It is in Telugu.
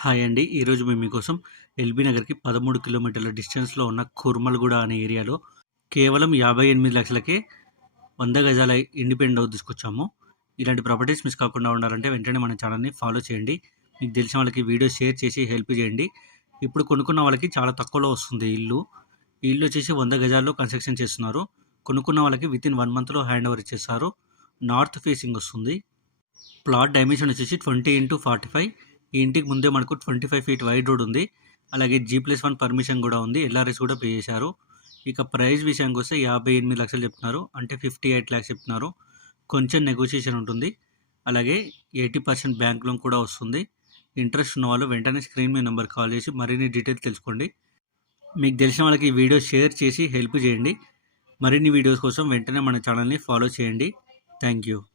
హాయ్ అండి. ఈరోజు మేము మీకోసం ఎల్బీ నగర్‌కి 13 కిలోమీటర్ల డిస్టెన్స్‌లో ఉన్న కుర్మల్‌గూడ అనే ఏరియాలో కేవలం 58,00,000కే 100 గజాల ఇండిపెండెంట్ హౌస్ తీసుకొచ్చాము. ఇలాంటి ప్రాపర్టీస్ మిస్ కాకుండా ఉండాలంటే వెంటనే మన ఛానల్‌ని ఫాలో చేయండి. మీకు తెలిసిన వాళ్ళకి వీడియో షేర్ చేసి హెల్ప్ చేయండి. ఇప్పుడు కొనుక్కున్న వాళ్ళకి చాలా తక్కువలో వస్తుంది ఇల్లు. ఇల్లు వచ్చేసి వంద గజాల్లో కన్‌స్ట్రక్షన్ చేస్తున్నారు. కొనుక్కున్న వాళ్ళకి వితిన్ వన్ మంత్‌లో హ్యాండ్ ఓవర్ ఇచ్చేస్తారు. నార్త్ ఫేసింగ్ వస్తుంది. ప్లాట్ డైమెన్షన్ వచ్చేసి 20/45 ఈ ఇంటికి ముందే మనకు 25 ఫీట్ వైడ్ రోడ్ ఉంది. అలాగే జీ+1 పర్మిషన్ కూడా ఉంది. ఎల్ఆర్ఎస్ కూడా పే చేశారు. ఇక ప్రైస్ విషయం కొస్తే యాభై ఎనిమిది లక్షలు చెప్తున్నారు. అంటే ఫిఫ్టీ ఎయిట్ ల్యాక్స్ చెప్తున్నారు. కొంచెం నెగోషియేషన్ ఉంటుంది. అలాగే 80% బ్యాంక్ లోన్ కూడా వస్తుంది. ఇంట్రెస్ట్ ఉన్న వాళ్ళు వెంటనే స్క్రీన్ మీ నెంబర్ కాల్ చేసి మరిన్ని డీటెయిల్స్ తెలుసుకోండి. మీకు తెలిసిన వాళ్ళకి ఈ వీడియో షేర్ చేసి హెల్ప్ చేయండి. మరిన్ని వీడియోస్ కోసం వెంటనే మన ఛానల్‌ని ఫాలో చేయండి. Thank you.